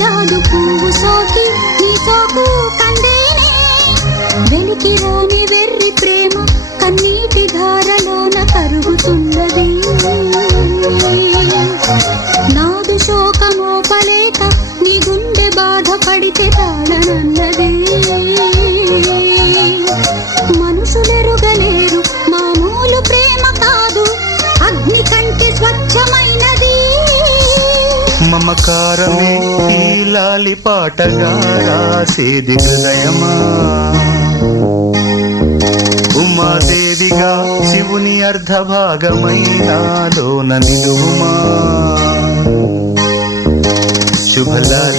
జాదు పువ్వు సోకి నీ సోకు కందేనే వెలికి రాని వెర్రి ప్రేమ కన్నీటి ధారలోన కరుగుతున్నది నాదు శోకమోపలేక నీ గుండె బాధపడితే తాళనన్నది మనుషులెరుగలేరు మామూలు ప్రేమ కాదు అగ్ని కంటే స్వచ్ఛమైనది మమకారమే ఈ లాలి పాటగా రాసేది హృదయమా ఉమాదేవిగా శివుని అర్ధభాగమైనాలోన నిలువుమా శుభలాలి